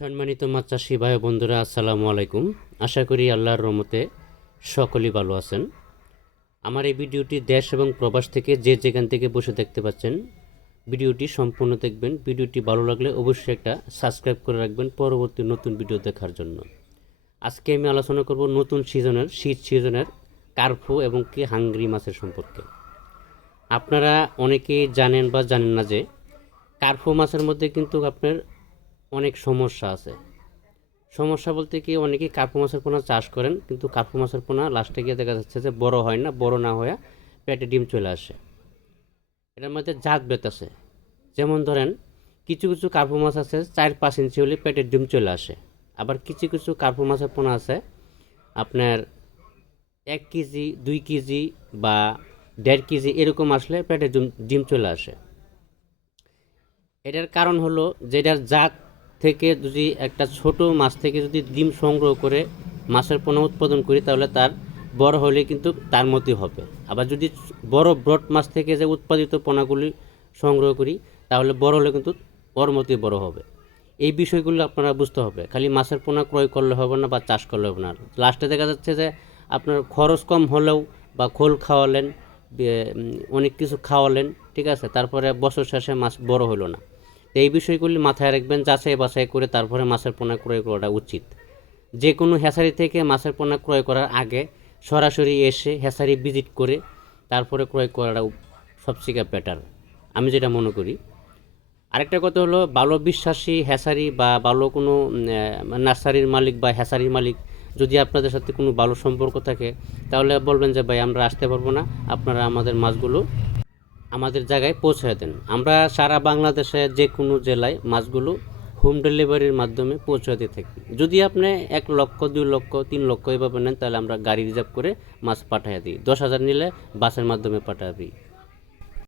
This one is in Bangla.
সম্মানিত মাছ চাষি ভাই বন্ধুরা, আসসালামু আলাইকুম। আশা করি আল্লাহর রহমতে সকলেই ভালো আছেন। আমার এই ভিডিওটি দেশ এবং প্রবাস থেকে যে যেখান থেকে বসে দেখতে পাচ্ছেন, ভিডিওটি সম্পূর্ণ দেখবেন। ভিডিওটি ভালো লাগলে অবশ্যই একটা সাবস্ক্রাইব করে রাখবেন পরবর্তী নতুন ভিডিও দেখার জন্য। আজকে আমি আলোচনা করব নতুন শীত সিজনের কার্পু এবং কি হাঙ্গরি মাছের সম্পর্কে। আপনারা অনেকেই জানেন বা জানেন না যে কার্পু মাছের মধ্যে কিন্তু আপনার অনেক সমস্যা আছে। সমস্যা বলতে কি, অনেকেই কার্পু মাছের পোনা চাষ করেন, কিন্তু কার্পু মাছের পোনা লাস্টে গিয়ে দেখা যাচ্ছে যে বড় হয় না, বড় না হয়ে পেটে ডিম চলে আসে। এটার মধ্যে জাত ভেদ আছে। যেমন ধরেন, কিছু কিছু কার্পু মাছ আছে 4-5 ইঞ্চি হলে পেটে ডিম চলে আসে। আবার কিছু কিছু কার্পু মাছের পোনা আছে আপনার 1 কেজি 2 কেজি বা 1.5 কেজি এরকম আসলে পেটে ডিম চলে আসে। এটার কারণ হলো যে এটার জাত থেকে যদি একটা ছোট মাছ থেকে যদি ডিম সংগ্রহ করে মাছের পোনা উৎপাদন করি, তাহলে তার বড় হলে কিন্তু তার মতোই হবে। আবার যদি বড় ব্রড মাছ থেকে যে উৎপাদিত পোনাগুলি সংগ্রহ করি, তাহলে বড় হলে কিন্তু ওর মতোই বড় হবে। এই বিষয়গুলো আপনারা বুঝতে হবে। খালি মাছের পোনা ক্রয় করলে হবে না বা চাষ করলে হবে না। লাস্টে দেখা যাচ্ছে যে আপনার খরচ কম হলেও বা খোল খাওয়ালেন, অনেক কিছু খাওয়ালেন, ঠিক আছে, তারপরে বছর শেষে মাছ বড় হলো না। তো এই বিষয়গুলি মাথায় রাখবেন, যাচাই বাছাই করে তারপরে মাছের পোনা ক্রয় করাটা উচিত। যে কোনো হ্যাচারি থেকে মাছের পোনা ক্রয় করার আগে সরাসরি এসে হ্যাচারি ভিজিট করে তারপরে ক্রয় করাটা সবথেকে বেটার, আমি যেটা মনে করি। আরেকটা কথা হলো, ভালো বিশ্বাসী হ্যাচারি বা ভালো কোনো নার্সারির মালিক বা হ্যাচারির মালিক যদি আপনাদের সাথে কোনো ভালো সম্পর্ক থাকে, তাহলে বলবেন যে ভাই আমরা আসতে পারবো না, আপনারা আমাদের মাছগুলো আমাদের জায়গায় পৌঁছে দেন। আমরা সারা বাংলাদেশে যে কোনো জেলায় মাছগুলো হোম ডেলিভারির মাধ্যমে পৌঁছে দিয়ে থাকি। যদি আপনি 1 লক্ষ 2 লক্ষ 3 লক্ষ এভাবে নেন, তাহলে আমরা গাড়ি রিজার্ভ করে মাছ পাঠিয়ে দিই। 10,000 নিলে বাসের মাধ্যমে পাঠিয়ে দিই।